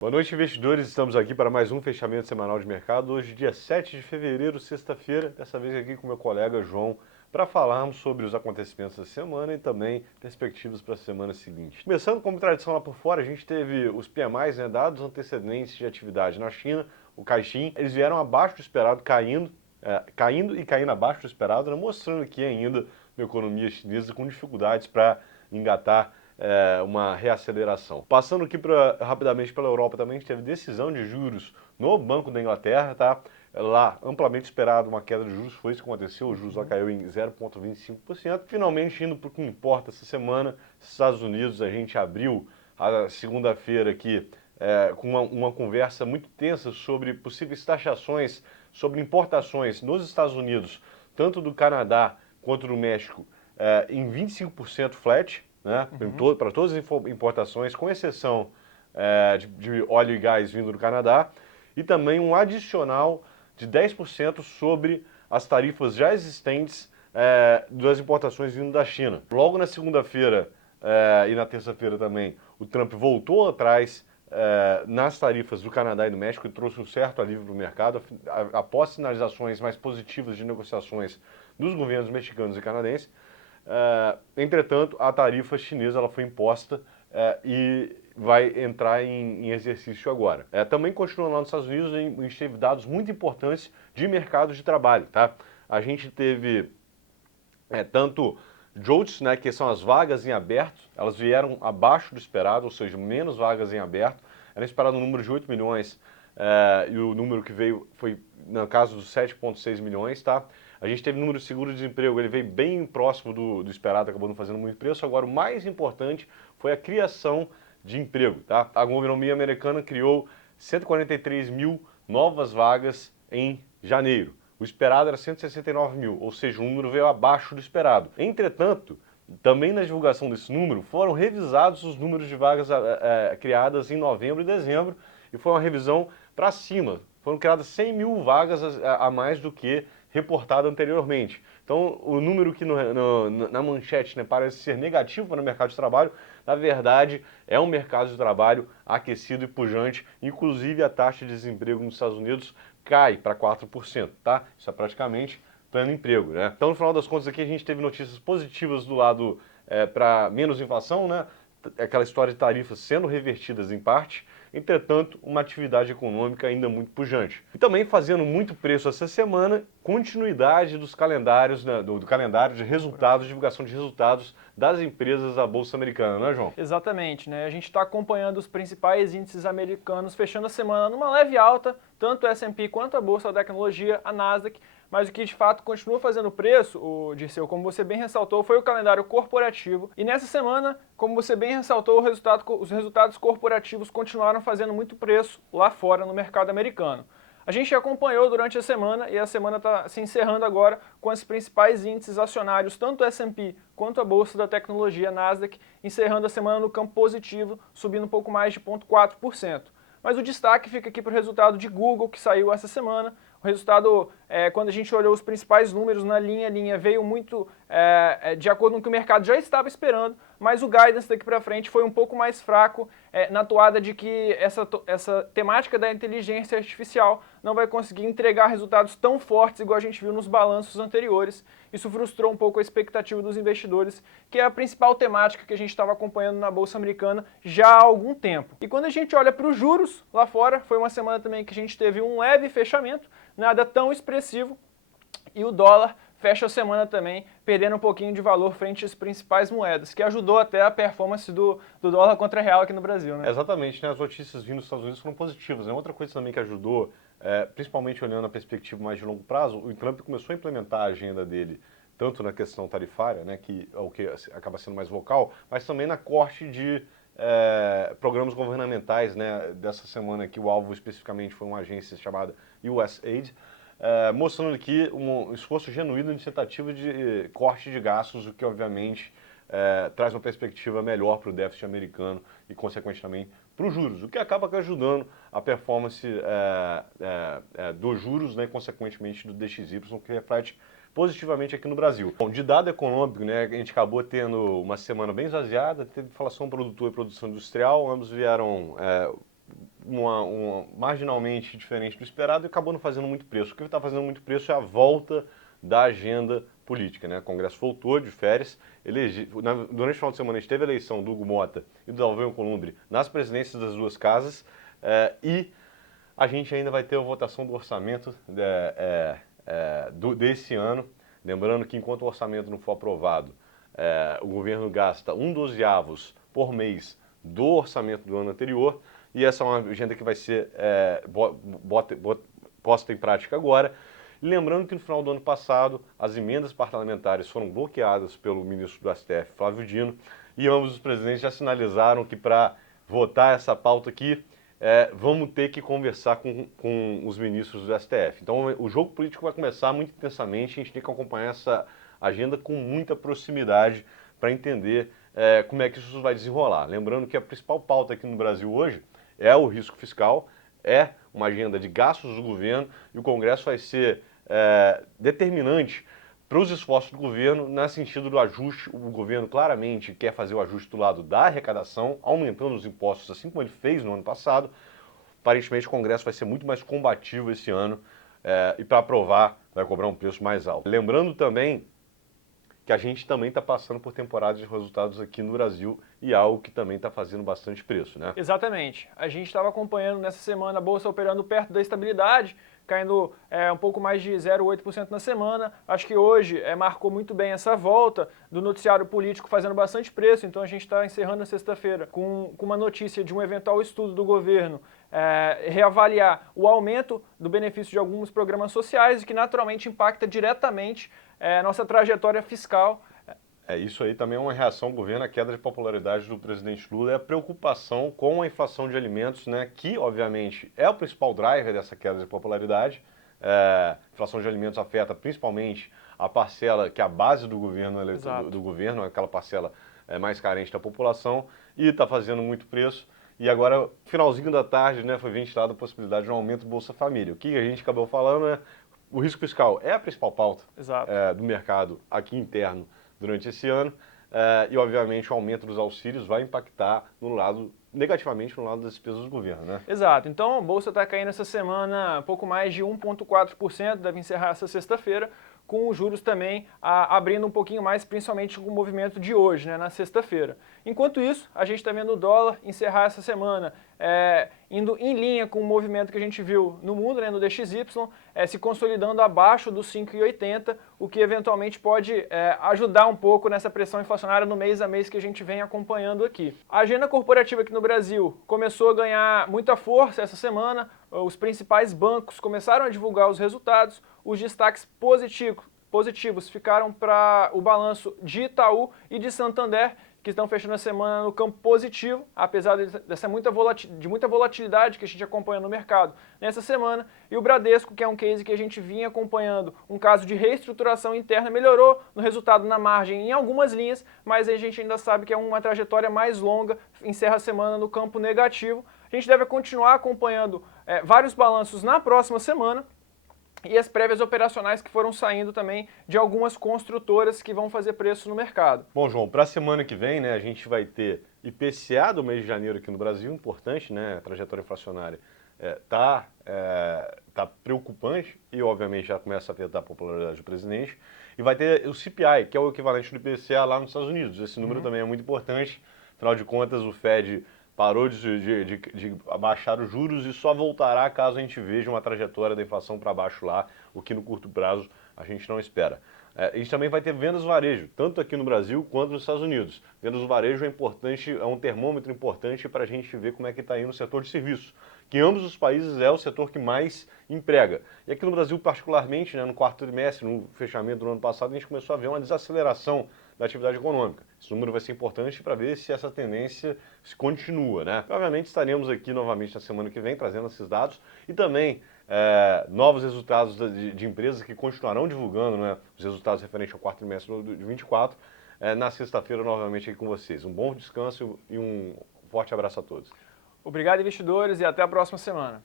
Boa noite, investidores. Estamos aqui para mais um fechamento semanal de mercado. Hoje, dia 7 de fevereiro, sexta-feira. Dessa vez aqui com meu colega João, para falarmos sobre os acontecimentos da semana e também perspectivas para a semana seguinte. Começando, como tradição lá por fora, a gente teve os PMIs, dados antecedentes de atividade na China, o Caixin. Eles vieram abaixo do esperado, caindo abaixo do esperado, mostrando que ainda uma economia chinesa com dificuldades para engatar uma reaceleração. Passando aqui rapidamente pela Europa também, a gente teve decisão de juros no Banco da Inglaterra, tá? Lá, amplamente esperado uma queda de juros, foi isso que aconteceu, o juros lá caiu em 0,25%. Finalmente, indo para o que importa essa semana, Estados Unidos, a gente abriu a segunda-feira aqui com uma conversa muito tensa sobre possíveis taxações sobre importações nos Estados Unidos, tanto do Canadá quanto do México, em 25% flat, né, para todas as importações, com exceção de óleo e gás vindo do Canadá, e também um adicional de 10% sobre as tarifas já existentes das importações vindo da China. Logo na segunda-feira e na terça-feira também, o Trump voltou atrás nas tarifas do Canadá e do México e trouxe um certo alívio para o mercado, após sinalizações mais positivas de negociações dos governos mexicanos e canadenses. Entretanto, a tarifa chinesa ela foi imposta e vai entrar em exercício agora. Também continuando lá nos Estados Unidos, a gente teve dados muito importantes de mercado de trabalho. Tá? A gente teve tanto JOLTS, né, que são as vagas em aberto, elas vieram abaixo do esperado, ou seja, menos vagas em aberto. Era esperado um número de 8 milhões e o número que veio foi, no caso, dos 7,6 milhões, tá? A gente teve o número de seguro-desemprego, ele veio bem próximo do esperado, acabou não fazendo muito preço. Agora, o mais importante foi a criação de emprego, tá? A economia americana criou 143 mil novas vagas em janeiro. O esperado era 169 mil, ou seja, o número veio abaixo do esperado. Entretanto, também na divulgação desse número, foram revisados os números de vagas criadas em novembro e dezembro, e foi uma revisão para cima. Foram criadas 100 mil vagas a mais do que reportado anteriormente. Então, o número que na manchete, né, parece ser negativo para o mercado de trabalho, na verdade, é um mercado de trabalho aquecido e pujante. Inclusive, a taxa de desemprego nos Estados Unidos cai para 4%, tá? Isso é praticamente pleno emprego, né? Então, no final das contas, aqui a gente teve notícias positivas do lado para menos inflação, né? Aquela história de tarifas sendo revertidas em parte. Entretanto, uma atividade econômica ainda muito pujante. E também fazendo muito preço essa semana, continuidade dos calendários, né, do calendário de resultados, divulgação de resultados das empresas da Bolsa Americana, não é, João? Exatamente, né? A gente está acompanhando os principais índices americanos fechando a semana numa leve alta, tanto o S&P quanto a Bolsa da Tecnologia, a Nasdaq, mas o que de fato continua fazendo preço, o Dirceu, como você bem ressaltou, foi o calendário corporativo. E nessa semana, como você bem ressaltou, os resultados corporativos continuaram fazendo muito preço lá fora no mercado americano. A gente acompanhou durante a semana e a semana está se encerrando agora com os principais índices acionários, tanto o S&P quanto a Bolsa da Tecnologia Nasdaq, encerrando a semana no campo positivo, subindo um pouco mais de 0,4%. Mas o destaque fica aqui para o resultado de Google, que saiu essa semana. O resultado, quando a gente olhou os principais números na linha veio muito de acordo com o que o mercado já estava esperando, mas o guidance daqui para frente foi um pouco mais fraco na toada de que essa temática da inteligência artificial não vai conseguir entregar resultados tão fortes igual a gente viu nos balanços anteriores. Isso frustrou um pouco a expectativa dos investidores, que é a principal temática que a gente estava acompanhando na Bolsa Americana já há algum tempo. E quando a gente olha para os juros lá fora, foi uma semana também que a gente teve um leve fechamento, nada tão expressivo, e o dólar fecha a semana também perdendo um pouquinho de valor frente às principais moedas, que ajudou até a performance do dólar contra real aqui no Brasil, né? Exatamente, né? As notícias vindo dos Estados Unidos foram positivas, né? Outra coisa também que ajudou, principalmente olhando a perspectiva mais de longo prazo, o Trump começou a implementar a agenda dele, tanto na questão tarifária, né, que é o que acaba sendo mais vocal, mas também na corte de programas governamentais, né? Dessa semana aqui, o alvo especificamente foi uma agência chamada USAID, mostrando aqui um esforço genuíno de tentativa de corte de gastos, o que obviamente traz uma perspectiva melhor para o déficit americano e, consequentemente, para os juros, o que acaba ajudando a performance dos juros, né, e, consequentemente, do DXY, que reflete positivamente aqui no Brasil. Bom, de dado econômico, né, a gente acabou tendo uma semana bem esvaziada, teve inflação produtor e produção industrial, ambos vieram marginalmente diferente do esperado e acabou não fazendo muito preço. O que está fazendo muito preço é a volta da agenda política, né? O Congresso voltou de férias, durante o final de semana a gente teve a eleição do Hugo Mota e do Davi Alcolumbre nas presidências das duas casas e a gente ainda vai ter a votação do orçamento desse ano. Lembrando que enquanto o orçamento não for aprovado, o governo gasta 1/12 por mês do orçamento do ano anterior e essa é uma agenda que vai ser posta em prática agora. E lembrando que no final do ano passado as emendas parlamentares foram bloqueadas pelo ministro do STF, Flávio Dino, e ambos os presidentes já sinalizaram que para votar essa pauta aqui, vamos ter que conversar com os ministros do STF. Então o jogo político vai começar muito intensamente, a gente tem que acompanhar essa agenda com muita proximidade para entender como é que isso vai desenrolar. Lembrando que a principal pauta aqui no Brasil hoje é o risco fiscal, é uma agenda de gastos do governo e o Congresso vai ser determinante para os esforços do governo no sentido do ajuste. O governo claramente quer fazer o ajuste do lado da arrecadação, aumentando os impostos, assim como ele fez no ano passado. Aparentemente o Congresso vai ser muito mais combativo esse ano e para aprovar vai cobrar um preço mais alto. Lembrando também que a gente também está passando por temporadas de resultados aqui no Brasil e algo que também está fazendo bastante preço, né? Exatamente. A gente estava acompanhando nessa semana a Bolsa operando perto da estabilidade, caindo um pouco mais de 0,8% na semana. Acho que hoje marcou muito bem essa volta do noticiário político fazendo bastante preço, então a gente está encerrando a sexta-feira com uma notícia de um eventual estudo do governo reavaliar o aumento do benefício de alguns programas sociais e que naturalmente impacta diretamente a nossa trajetória fiscal. Isso aí também é uma reação ao governo, a queda de popularidade do presidente Lula e a preocupação com a inflação de alimentos, né, que obviamente é o principal driver dessa queda de popularidade. A inflação de alimentos afeta principalmente a parcela que é a base do governo, aquela parcela mais carente da população e está fazendo muito preço. E agora, finalzinho da tarde, né, foi ventilada a possibilidade de um aumento do Bolsa Família. O que a gente acabou falando é o risco fiscal é a principal pauta do mercado aqui interno durante esse ano e, obviamente, o aumento dos auxílios vai impactar negativamente no lado das despesas do governo, né? Exato. Então, a Bolsa está caindo essa semana pouco mais de 1,4%, deve encerrar essa sexta-feira, com os juros também abrindo um pouquinho mais, principalmente com o movimento de hoje, né, na sexta-feira. Enquanto isso, a gente está vendo o dólar encerrar essa semana indo em linha com o movimento que a gente viu no mundo, né, no DXY, se consolidando abaixo dos 5,80, o que eventualmente pode ajudar um pouco nessa pressão inflacionária no mês a mês que a gente vem acompanhando aqui. A agenda corporativa aqui no Brasil começou a ganhar muita força essa semana, os principais bancos começaram a divulgar os resultados, os destaques positivos ficaram para o balanço de Itaú e de Santander, que estão fechando a semana no campo positivo, apesar de muita volatilidade que a gente acompanha no mercado nessa semana, e o Bradesco, que é um case que a gente vinha acompanhando, um caso de reestruturação interna, melhorou no resultado na margem em algumas linhas, mas a gente ainda sabe que é uma trajetória mais longa, encerra a semana no campo negativo. A gente deve continuar acompanhando vários balanços na próxima semana, e as prévias operacionais que foram saindo também de algumas construtoras que vão fazer preço no mercado. Bom, João, para a semana que vem, né, a gente vai ter IPCA do mês de janeiro aqui no Brasil, importante, né, a trajetória inflacionária tá preocupante e, obviamente, já começa a afetar a popularidade do presidente. E vai ter o CPI, que é o equivalente do IPCA lá nos Estados Unidos. Esse número também é muito importante, afinal de contas, o Fed parou de abaixar os juros e só voltará caso a gente veja uma trajetória da inflação para baixo lá, o que no curto prazo a gente não espera. A gente também vai ter vendas varejo, tanto aqui no Brasil quanto nos Estados Unidos. Vendas varejo é importante, é um termômetro importante para a gente ver como é que está indo o setor de serviços, que em ambos os países é o setor que mais emprega. E aqui no Brasil, particularmente, né, no quarto trimestre, no fechamento do ano passado, a gente começou a ver uma desaceleração da atividade econômica. Esse número vai ser importante para ver se essa tendência se continua, né? Obviamente estaremos aqui novamente na semana que vem trazendo esses dados e também novos resultados de empresas que continuarão divulgando, né, os resultados referentes ao quarto trimestre de 24 na sexta-feira novamente aqui com vocês. Um bom descanso e um forte abraço a todos. Obrigado, investidores, e até a próxima semana.